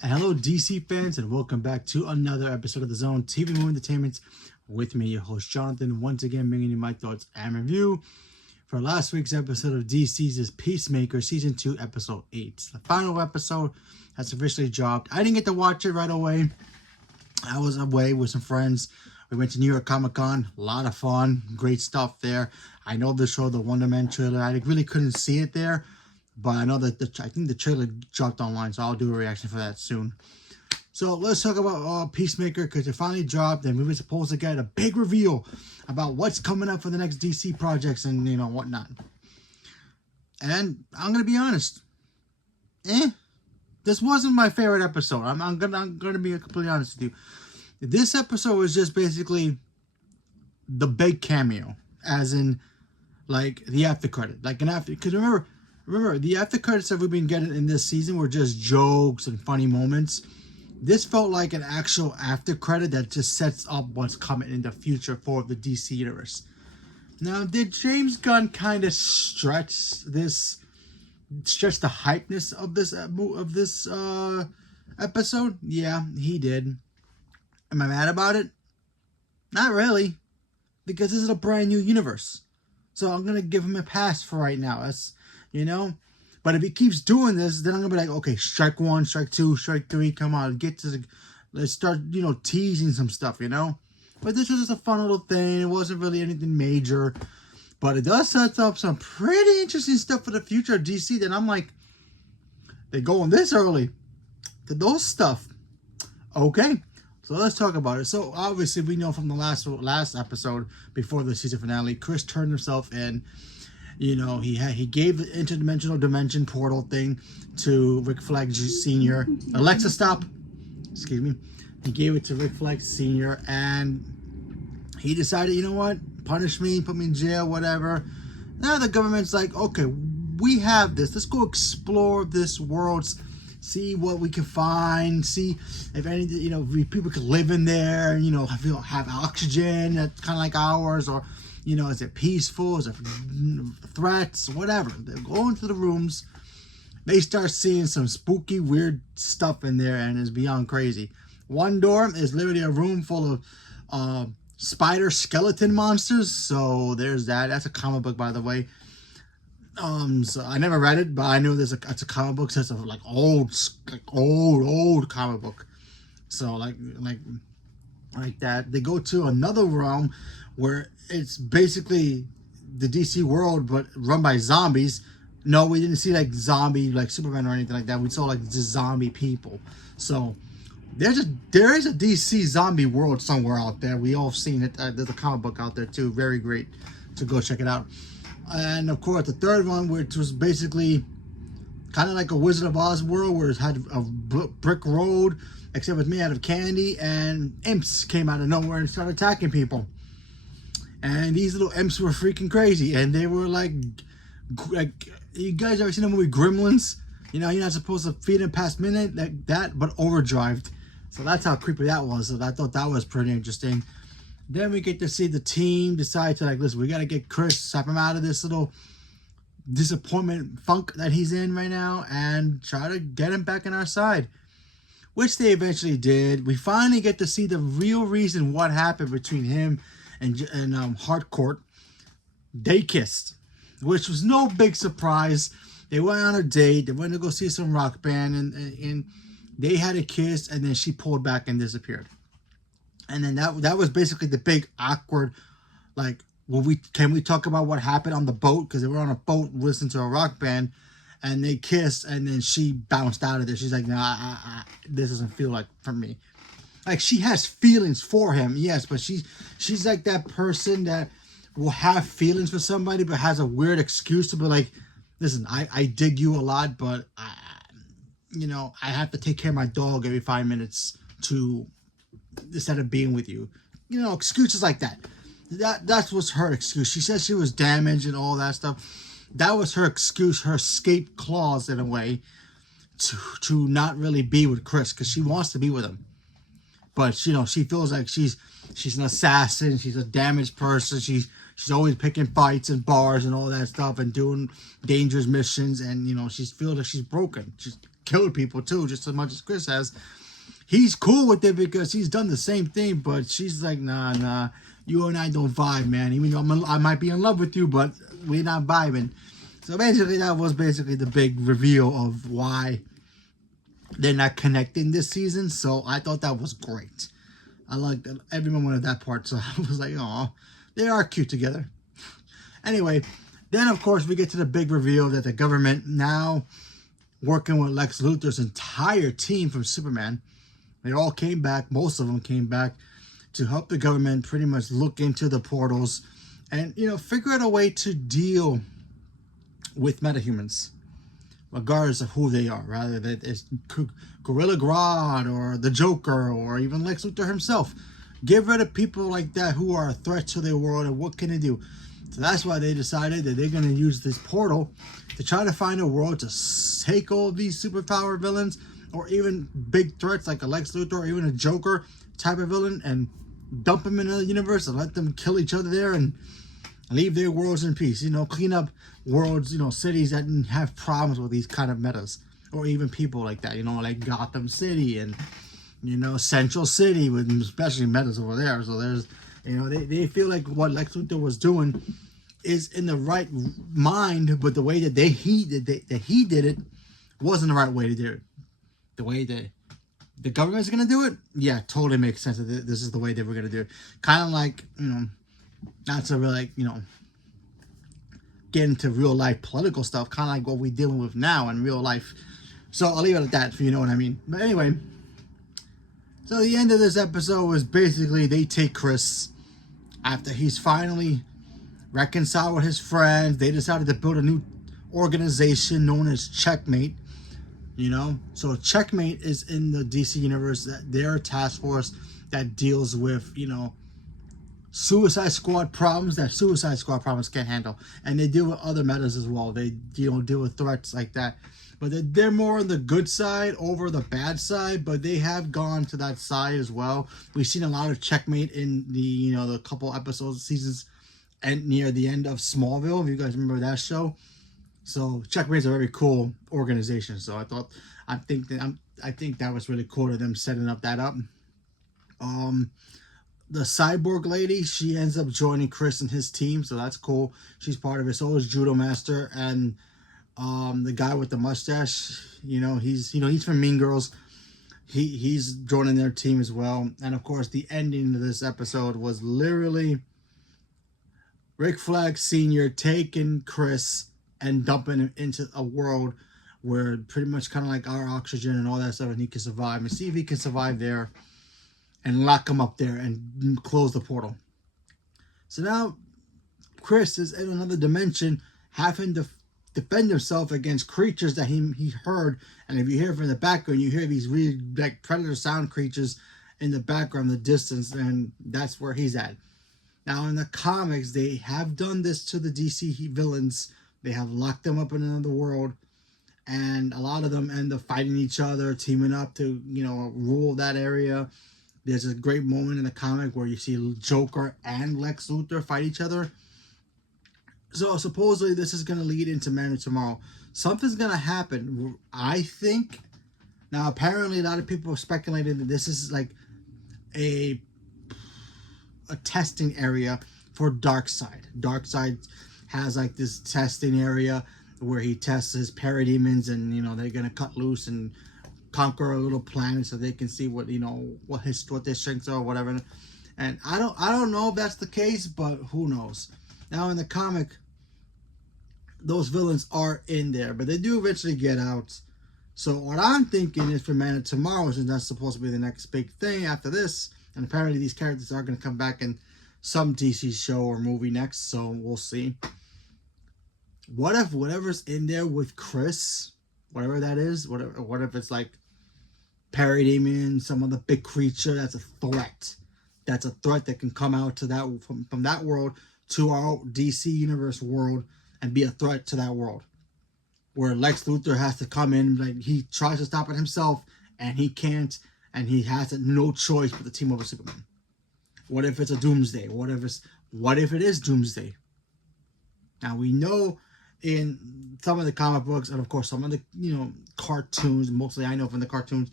And hello, DC fans, and welcome back to another episode of the Zone TV Movie Entertainment with me, your host Jonathan, once again bringing you my thoughts and review for last week's episode of DC's Peacemaker Season 2, Episode 8. The final episode has officially dropped. I didn't get to watch it right away. I was away with some friends. We went to New York Comic Con. A lot of fun. Great stuff there. I know the show, the Wonder Man trailer. I really couldn't see it there. But I know that I think the trailer dropped online, so I'll do a reaction for that soon. So let's talk about Peacemaker, because it finally dropped, and we were supposed to get a big reveal about what's coming up for the next DC projects and whatnot. And I'm gonna be honest, this wasn't my favorite episode. I'm gonna be completely honest with you. This episode was just basically the big cameo, as in like the after credit, like an after. Because remember, the after credits that we've been getting in this season were just jokes and funny moments. This felt like an actual after credit that just sets up what's coming in the future for the DC universe. Now, did James Gunn kind of stretch the hypeness of this episode? Yeah, he did. Am I mad about it? Not really, because this is a brand new universe. So I'm gonna give him a pass for right now. But if he keeps doing this, then I'm gonna be like, okay, strike one, strike two, strike three. Come on, let's start, teasing some stuff, But this was just a fun little thing. It wasn't really anything major, but it does set up some pretty interesting stuff for the future of DC. That I'm like, they're going this early to those stuff. Okay, so let's talk about it. So obviously, we know from the last episode before the season finale, Chris turned himself in. He gave the interdimensional dimension portal thing to Rick Flag Sr. Alexa, stop. Excuse me. He gave it to Rick Flag Sr. and he decided, you know what? Punish me, put me in jail, whatever. Now the government's like, okay, we have this. Let's go explore this world, see what we can find, see if any, people can live in there, have oxygen that's kind of like ours, or is it peaceful? Is it threats? Whatever. They go into the rooms. They start seeing some spooky, weird stuff in there, and it's beyond crazy. One door is literally a room full of spider skeleton monsters. So there's that. That's a comic book, by the way. So I never read it, but I knew it's a comic book. So it's a old comic book. So like that. They go to another realm where it's basically the DC world, but run by zombies. No, we didn't see like zombie, like Superman or anything like that. We saw like just zombie people. So there is a DC zombie world somewhere out there. We all seen it. There's a comic book out there too. Very great to go check it out. And of course, the third one, which was basically kind of like a Wizard of Oz world, where it had a brick road, except it was made out of candy, and imps came out of nowhere and started attacking people. And these little imps were freaking crazy, and they were like you guys ever seen the movie Gremlins? You're not supposed to feed them past midnight, like that, but overdrived. So that's how creepy that was. So I thought that was pretty interesting. Then we get to see the team decide to listen, we got to get Chris, slap him out of this little disappointment funk that he's in right now, and try to get him back on our side, which they eventually did. We finally get to see the real reason what happened between him and Harcourt. They kissed, which was no big surprise. They went on a date. They went to go see some rock band, and they had a kiss, and then she pulled back and disappeared. And then that was basically the big awkward, can we talk about what happened on the boat? Because they were on a boat listening to a rock band, and they kissed, and then she bounced out of there. She's like, no, this doesn't feel like for me. Like, she has feelings for him, yes, but she's like that person that will have feelings for somebody, but has a weird excuse to be like, listen, I dig you a lot, but I have to take care of my dog every 5 minutes instead of being with you. Excuses like that. That was her excuse. She said she was damaged and all that stuff. That was her excuse, her escape clause in a way, to not really be with Chris, because she wants to be with him. But she feels like she's an assassin, she's a damaged person, she's always picking fights in bars and all that stuff and doing dangerous missions, and she feels like she's broken. She's killed people too, just as much as Chris has. He's cool with it because he's done the same thing, but she's like, nah, you and I don't vibe, man. Even though I might be in love with you, but we're not vibing. So basically, that was basically the big reveal of why they're not connecting this season. So I thought that was great. I liked every moment of that part. So I was like, oh, they are cute together. Anyway, then of course we get to the big reveal that the government now working with Lex Luthor's entire team from Superman. They all came back. Most of them came back to help the government pretty much look into the portals and, figure out a way to deal with metahumans, regardless of who they are. Rather that it's Gorilla Grodd or the Joker or even Lex Luthor himself. Get rid of people like that who are a threat to their world, and what can they do? So that's why they decided that they're going to use this portal to try to find a world to take all these superpower villains or even big threats like a Lex Luthor or even a Joker type of villain and dump them in another universe and let them kill each other there and leave their worlds in peace. Clean up worlds, cities that have problems with these kind of metas or even people like that, like Gotham City and, Central City with especially metas over there. So there's, they feel like what Lex Luthor was doing is in the right mind, but the way that he did it wasn't the right way to do it. The way that the government's going to do it, yeah, totally makes sense that this is the way they were going to do it. Kind of like, not to really, get into real life political stuff, kind of like what we're dealing with now in real life. So I'll leave it at that, if you know what I mean. But anyway, so the end of this episode was basically they take Chris after he's finally reconciled with his friends. They decided to build a new organization known as Checkmate. So Checkmate is in the DC universe. That they're a task force that deals with, Suicide Squad problems that Suicide Squad problems can't handle. And they deal with other metas as well. They, deal with threats like that. But they're more on the good side over the bad side, but they have gone to that side as well. We've seen a lot of Checkmate in the, the couple episodes, seasons, and near the end of Smallville, if you guys remember that show. So Checkmate's a very cool organization. So I think that was really cool to them setting that up. The cyborg lady, she ends up joining Chris and his team, so that's cool. She's part of it. So is Judo Master and the guy with the mustache. He's from Mean Girls. He's joining their team as well. And of course, the ending of this episode was literally Rick Flag Sr. taking Chris and dumping him into a world where pretty much kind of like our oxygen and all that stuff, and he can survive and see if he can survive there and lock him up there and close the portal. So now Chris is in another dimension having to defend himself against creatures that he heard. And if you hear from the background, you hear these really like predator sound creatures in the background, the distance, and that's where he's at. Now in the comics, they have done this to the DC villains. They have locked them up in another world, and a lot of them end up fighting each other, teaming up to, rule that area. There's a great moment in the comic where you see Joker and Lex Luthor fight each other. So supposedly this is going to lead into Man of Tomorrow. Something's going to happen, I think. Now apparently a lot of people are speculating that this is like a testing area for Darkseid. Darkseid has like this testing area where he tests his parademons, and they're gonna cut loose and conquer a little planet so they can see what what their strengths are or whatever. And I don't know if that's the case, but who knows. Now in the comic, those villains are in there, but they do eventually get out. So what I'm thinking is for Man of Tomorrow, since that's supposed to be the next big thing after this, and apparently these characters are going to come back in some DC show or movie next, so we'll see. What if whatever's in there with Chris, whatever that is, what if it's like parademon, some other big creature that's a threat. That's a threat that can come out to that from that world to our DC Universe world and be a threat to that world. Where Lex Luthor has to come in, like he tries to stop it himself and he can't, and he has no choice but to team up with Superman. What if it's a Doomsday? What if it is Doomsday? Now we know in some of the comic books, and of course some of the cartoons. Mostly, I know from the cartoons,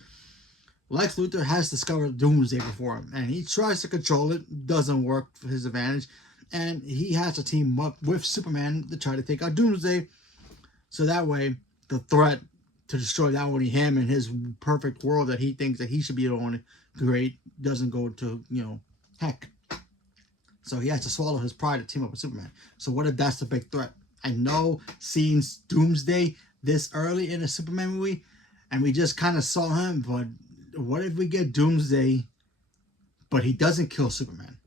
Lex Luthor has discovered Doomsday before him, and he tries to control it. Doesn't work for his advantage, and he has to team up with Superman to try to take out Doomsday. So that way, the threat to destroy not only him and his perfect world that he thinks that he should be the one great doesn't go to heck. So he has to swallow his pride to team up with Superman. So what if that's the big threat? I know seeing Doomsday this early in a Superman movie, and we just kind of saw him, but what if we get Doomsday, but he doesn't kill Superman?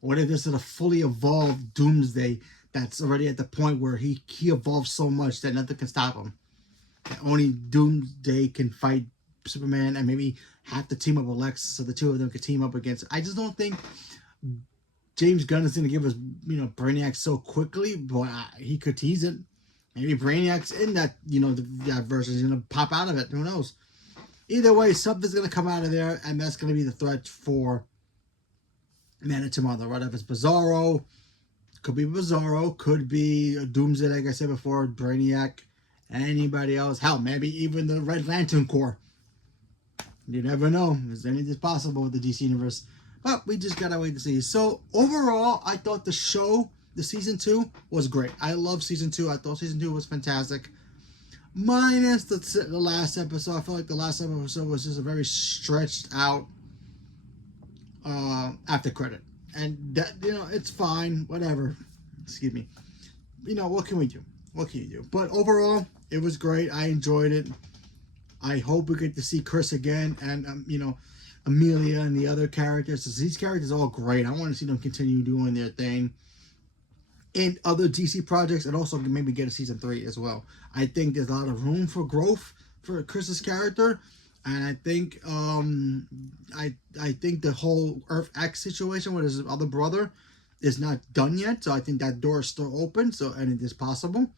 What if this is a fully evolved Doomsday that's already at the point where he evolves so much that nothing can stop him? That only Doomsday can fight Superman, and maybe have to team up with Lex so the two of them could team up against. I just don't think James Gunn is going to give us Brainiac so quickly, but he could tease it. Maybe Brainiac's in that that version is going to pop out of it. Who knows? Either way, something's going to come out of there, and that's going to be the threat for Man of Tomorrow. Right? If it's Bizarro, could be Bizarro, could be Doomsday, like I said before, Brainiac, anybody else. Hell, maybe even the Red Lantern Corps. You never know. Is anything possible with the DC Universe? But we just gotta wait to see. So, overall, I thought the show, the Season 2, was great. I love Season 2. I thought Season 2 was fantastic. Minus the last episode. I felt like the last episode was just a very stretched out after credit. And, that, it's fine. Whatever. Excuse me. What can we do? What can you do? But overall, it was great. I enjoyed it. I hope we get to see Chris again and, Amelia and the other characters. These characters are all great. I want to see them continue doing their thing in other DC projects, and also maybe get a Season 3 as well. I think there's a lot of room for growth for Chris's character, and I think I think the whole Earth X situation with his other brother is not done yet. So I think that door is still open. So anything is possible.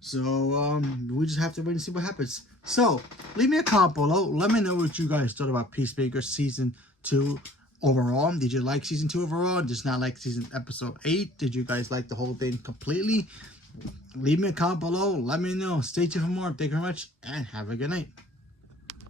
So we just have to wait and see what happens. So leave me a comment below. Let me know what you guys thought about Peacemaker Season 2 overall. Did you like Season 2 overall? Just not like Episode 8? Did you guys like the whole thing completely? Leave me a comment below. Let me know. Stay tuned for more. Thank you very much, and have a good night.